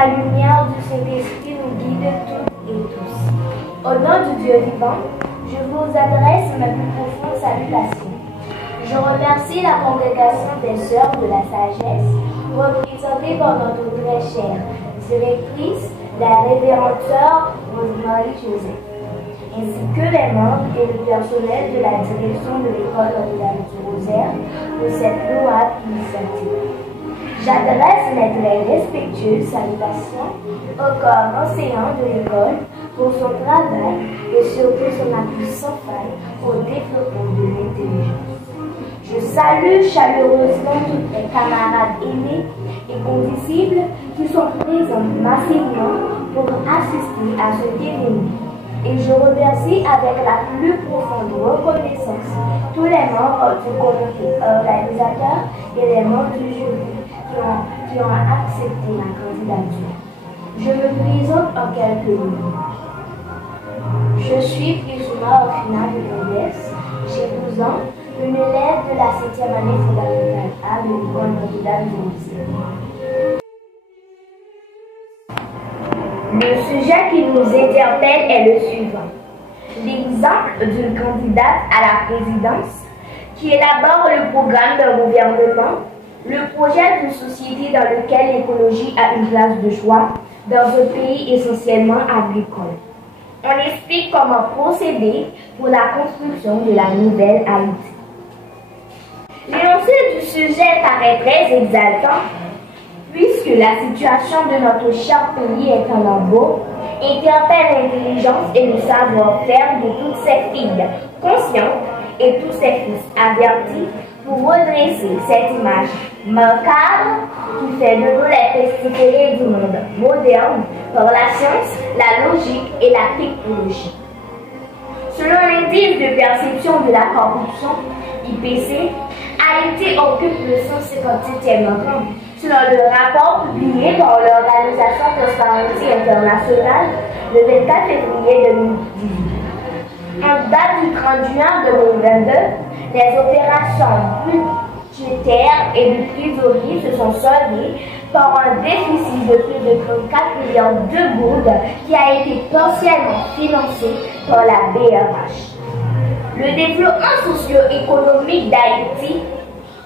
la lumière du Saint-Esprit nous guide toutes et tous. Au nom du Dieu vivant, je vous adresse ma plus profonde salutation. Je remercie la congrégation des Sœurs de la Sagesse, représentée par notre très chère directrice, la révérende Sœur Rosemary Joseph, ainsi que les membres et le personnel de la direction de l'école Notre-Dame du Rosaire pour cette louable initiative. J'adresse mes très respectueuses salutations au corps enseignant de l'école pour son travail et surtout son appui sans faille au développement de l'intelligence. Je salue chaleureusement tous mes camarades aînés et condisciples qui sont présents massivement pour assister à ce événement. Et je remercie avec la plus profonde reconnaissance tous les membres du comité organisateur et les membres du jury qui ont accepté ma candidature. Je me présente en quelques mots. Je suis Prisuma Orfina Mendes, j'ai 12 ans, une élève de la 7e année fondamentale A de l'école Notre-Dame du Rosaire. Le sujet qui nous interpelle est le suivant. L'exemple d'une candidate à la présidence qui élabore le programme d'un gouvernement, le projet d'une société dans lequel l'écologie a une place de choix dans un pays essentiellement agricole. On explique comment procéder pour la construction de la nouvelle Haïti. L'énoncé du sujet paraît très exaltant, puisque la situation de notre cher pays est en lambeaux, interpelle l'intelligence et le savoir-faire de toutes ces filles conscientes et tous ces fils avertis pour redresser cette image macabre qui fait de nous les pestiférés du monde moderne par la science, la logique et la technologie. Selon l'indice de perception de la corruption, IPC, Haïti occupe le 157e rang, selon le rapport publié par l'Organisation Transparency International le 24 février 2018. En date du 30 juin 2022, les opérations budgétaires et de trésorerie se sont soldées par un déficit de plus de 34 millions de gouttes qui a été partiellement financé par la BRH. Le développement socio-économique d'Haïti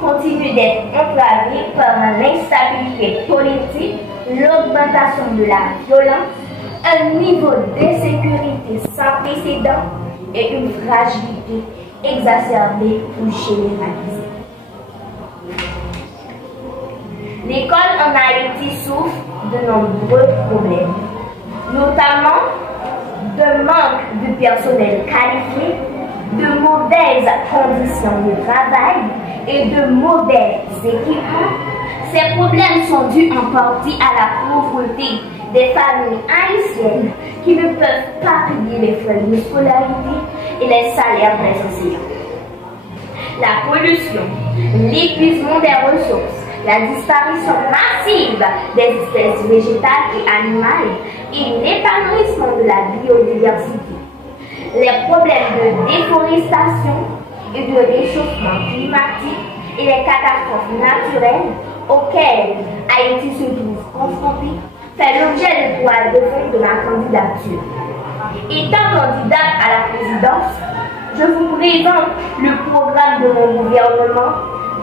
continue d'être entravé par l'instabilité politique, l'augmentation de la violence, un niveau d'insécurité sans précédent et une fragilité exacerbée ou généralisée. L'école en Haïti souffre de nombreux problèmes, notamment de manque de personnel qualifié, de mauvaises conditions de travail et de mauvais équipements. Ces problèmes sont dus en partie à la pauvreté des familles haïtiennes qui ne peuvent pas payer les frais de scolarité et les salaires des enseignants. La pollution, l'épuisement des ressources, la disparition massive des espèces végétales et animales et l'épanouissement de la biodiversité, les problèmes de déforestation et de réchauffement climatique et les catastrophes naturelles auxquelles Haïti se trouve confronté fait l'objet de toile de fond de ma candidature. Étant candidate à la présidence, je vous présente le programme de mon gouvernement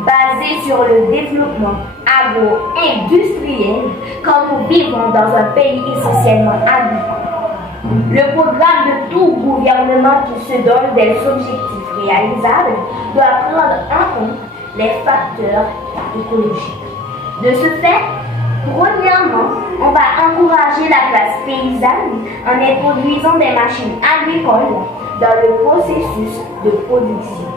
basé sur le développement agro-industriel quand nous vivons dans un pays essentiellement agricole. Le programme de tout gouvernement qui se donne des objectifs réalisables doit prendre en compte les facteurs écologiques. De ce fait, premièrement, on va encourager la classe paysanne en introduisant des machines agricoles dans le processus de production.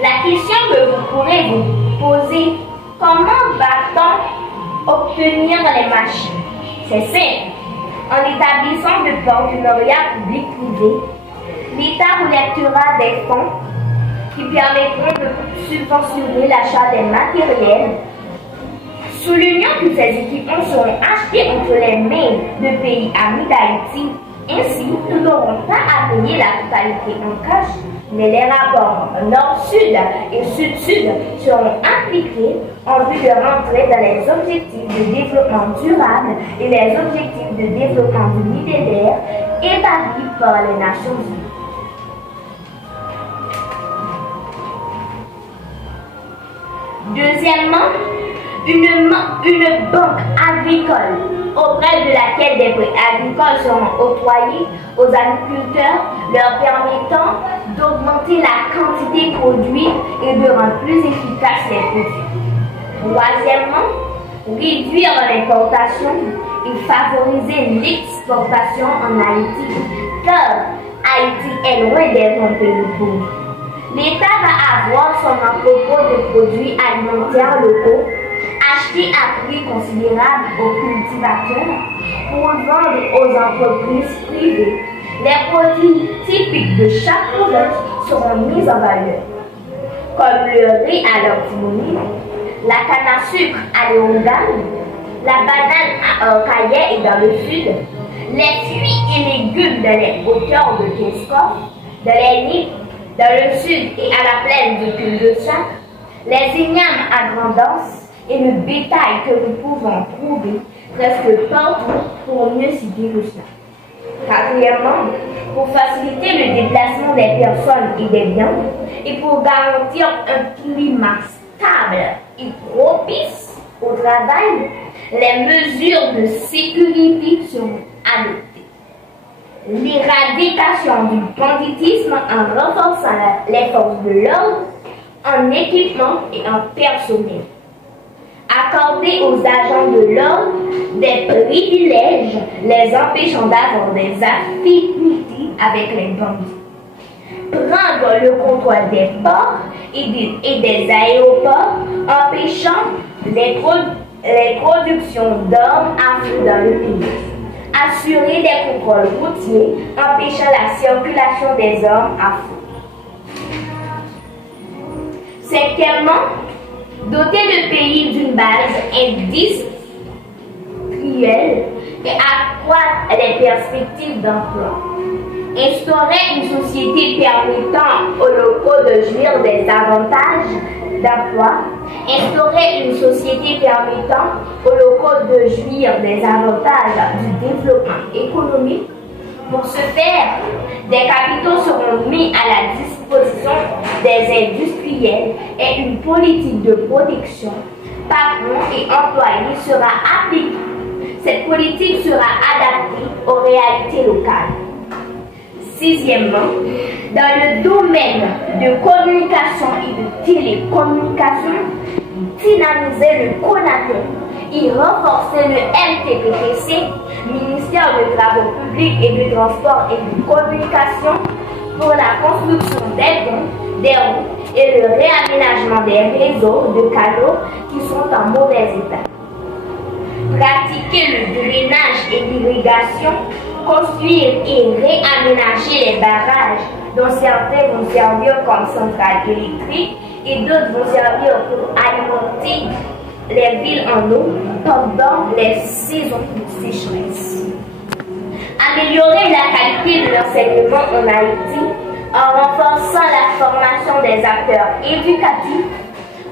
La question que vous pourrez vous poser, comment va-t-on obtenir les machines? C'est simple. En établissant de partenariats public-privé, l'État collectera des fonds qui permettront de subventionner l'achat des matériels, soulignant que ces équipements seront achetés entre les mains de pays amis d'Haïti. Ainsi, nous n'aurons pas à payer la totalité en cash, Mais les rapports Nord-Sud et Sud-Sud seront impliqués en vue de rentrer dans les objectifs de développement durable et les objectifs de développement du millénaire établis par les Nations Unies. Deuxièmement, une banque agricole auprès de laquelle des prêts agricoles seront octroyés aux agriculteurs, leur permettant d'augmenter la quantité produite et de rendre plus efficaces les produits. Troisièmement, réduire l'importation et favoriser l'exportation en Haïti, car Haïti est loin des ventes de pauvres. L'État va avoir son entrepôt de produits alimentaires locaux achetés à prix considérable aux cultivateurs pour vendre aux entreprises privées. Les produits typiques de chaque province seront mis en valeur, comme le riz à l'ortimoni, la canne à sucre à l'Éongane, la banane à Orcaillé et dans le sud, les fruits et légumes dans les hauteurs de Kescoff, dans les Nippes, dans le sud et à la plaine de Cul-de-Sac, les ignames à Grandance et le bétail que nous pouvons trouver presque partout pour mieux citer que cela. Quatrièmement, pour faciliter le déplacement des personnes et des biens et pour garantir un climat stable et propice au travail, les mesures de sécurité seront adoptées. L'éradication du banditisme en renforçant les forces de l'ordre, en équipement et en personnel. Accorder aux agents de l'ordre des privilèges les empêchant d'avoir des affinités avec les bandits. Prendre le contrôle des ports et des aéroports, empêchant les productions d'armes à feu dans le pays. Assurer des contrôles routiers, empêchant la circulation des armes à feu. Cinquièmement, doter le pays d'une base industrielle et accroître les perspectives d'emploi. Instaurer une société permettant aux locaux de jouir des avantages d'emploi. Instaurer une société permettant aux locaux de jouir des avantages du développement économique. Pour ce faire, des capitaux seront mis à la disposition des industriels et une politique de protection, patrons et employés sera appliquée. Cette politique sera adaptée aux réalités locales. Sixièmement, dans le domaine de communication et de télécommunication, dynamiser le CONATEL et renforcer le MTPTC, Ministère des Travaux Publics et du Transport et de Communication, pour la construction des ponts, des routes et le réaménagement des réseaux de canaux qui sont en mauvais état. Pratiquer le drainage et l'irrigation, construire et réaménager les barrages dont certains vont servir comme centrales électriques et d'autres vont servir pour alimenter les villes en eau pendant les saisons de sécheresse. Améliorer la qualité de l'enseignement en Haïti en renforçant la formation des acteurs éducatifs,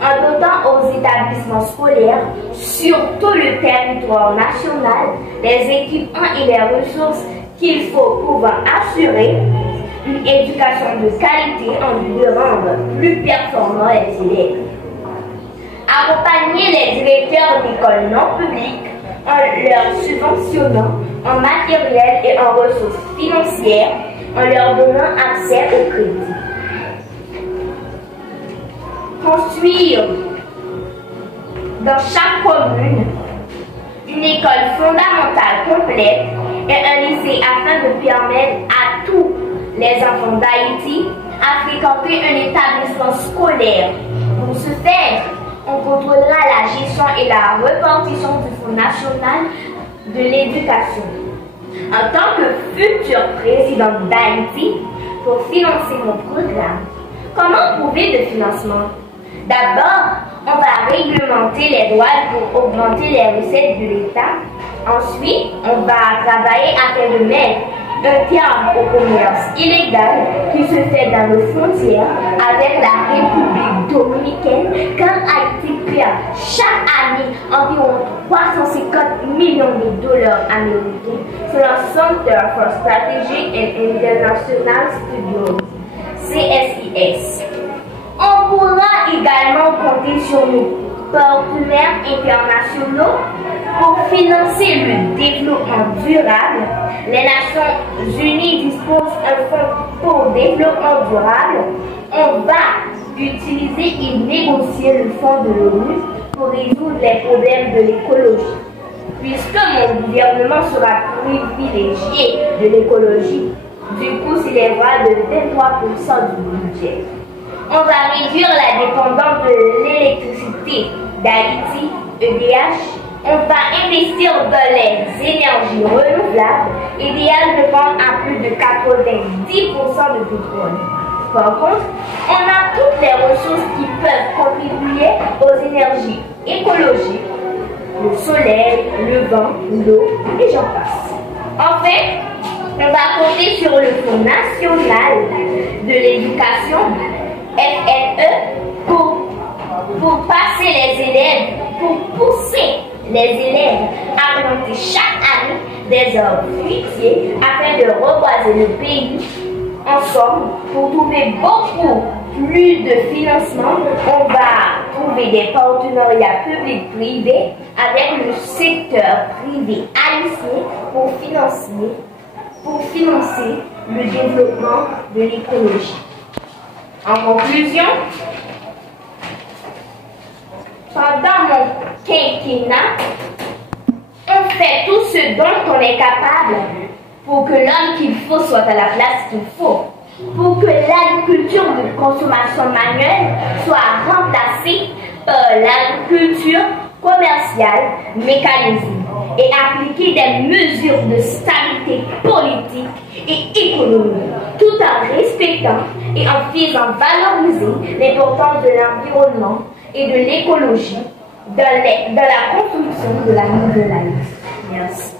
en dotant aux établissements scolaires, sur tout le territoire national, les équipements et les ressources qu'il faut pouvoir assurer une éducation de qualité en vue de rendre plus performants les élèves. Accompagner les directeurs d'écoles non publiques en leur subventionnant en matériel et en ressources financières, en leur donnant accès au crédit. Construire dans chaque commune une école fondamentale complète et un lycée afin de permettre à tous les enfants d'Haïti à fréquenter un établissement scolaire. Pour ce faire, on contrôlera la gestion et la répartition du Fonds national de l'éducation. En tant que futur président d'Haïti, pour financer mon programme, comment trouver le financement? D'abord, on va réglementer les droits pour augmenter les recettes de l'État. Ensuite, on va travailler afin de mettre un terme au commerce illégal qui se fait dans nos frontières avec la République dominicaine, car Haïti perd chaque année environ 350 millions de dollars américains selon le Center for Strategic and International Studies, CSIS. On pourra également compter sur nos partenaires internationaux pour financer le développement durable. Les Nations Unies disposent d'un fonds pour le développement durable. On va utiliser et négocier le fonds de l'ONU pour résoudre les problèmes de l'écologie. Puisque mon gouvernement sera privilégié de l'écologie, du coup s'élèvera de 23% du budget. On va réduire la dépendance de l'électricité d'Haïti, EDH. On va investir dans les énergies renouvelables, idéal de vendre à plus de 90% de pétrole. Par contre, on a toutes les ressources qui peuvent contribuer aux énergies écologiques, le soleil, le vent, l'eau, et j'en passe. Enfin, on va compter sur le Fonds national de l'éducation, FNE, pour passer les élèves, pour pousser les élèves à planter chaque année des arbres fruitiers afin de reboiser le pays. Ensemble, pour trouver beaucoup plus de financement, on va trouver des partenariats publics-privés avec le secteur privé haïtien pour financer le développement de l'écologie. En conclusion, pendant mon quinquennat, on fait tout ce dont on est capable pour que l'homme qu'il faut soit à la place qu'il faut, pour que l'agriculture de consommation manuelle soit remplacée par l'agriculture commerciale mécanisée et appliquer des mesures de stabilité politique et économique, tout en respectant et en faisant valoriser l'importance de l'environnement et de l'écologie dans la construction de la nouvelle Haïti. Merci.